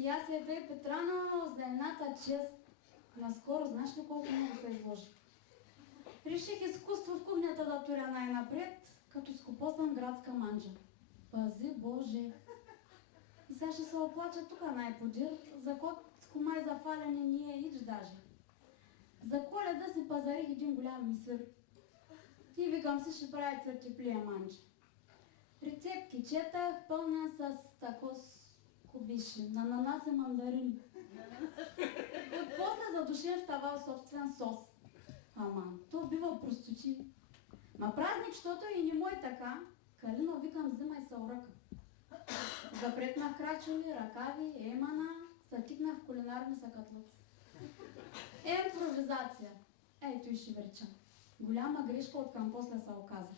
И аз я тъй Петрана за едната чест. Наскоро, знаеш ли колко много се изложи? Реших изкуство в кухнята да туря най-напред, като скопосам градска манджа. Пази Боже! И сега ще се оплача тук най-подир, за котко май зафаляне ние ич даже. За Коледа си пазарих един голям мисър. И викам си, ще правя цвъртеплия манджа. Рецептки четах, пълна с тако кубиши, на ананас и мандарин. После задушен в тавал собствен сос. Ама, то бива просточи. На празник, защото и не мой така, Калино викам, взимай са урока. Запретнах крачоли, ръкави, емана, затикнах в кулинарни сакатлъци. Импровизация. Ето и ще вреча. Голяма грешка откъм после се оказа.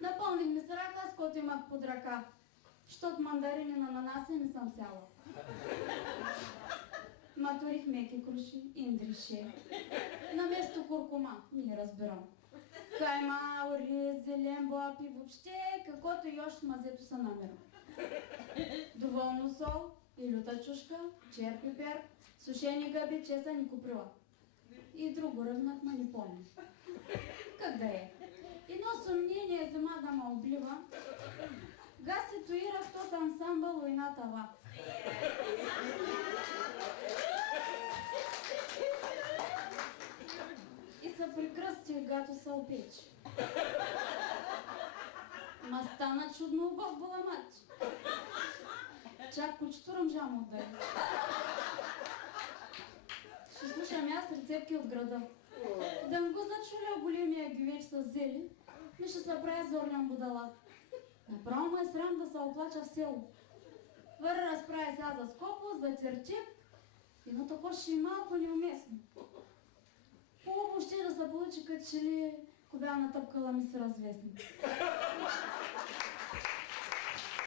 Напълних ми с ръка, с който имах под ръка, защото мандарини на ананаси не съм сяла. Матурих меки круши, индрише. Наместо куркума, не разбирам. Кайма, ориз, зелен, боапи, въобще каквото и още мазето се намира. Доволно сол и люта чушка, чер пипер, сушени гъби, чесън и куприла. И друго ръвнат, ма не помня. Как да е? Едно съмнение взема да ме облива. Га ситуирах тот ансамбъл войната ва. И се прикръстих, гато се опечи. Ма стана чудно убав баламач. Чак кучето ръмжа му отдай. Ще слушам аз рецепти от града. Да го зачуля големия гювеч с зели, ми ще се прави зорлян будалак. Направо ме е срам да се оплача в село. Вър разправя сега за скопо, за терчеп, и на тако ще е малко неуместно. По-общо ще да се получи, като че ли кога натъпкала ми се развестник.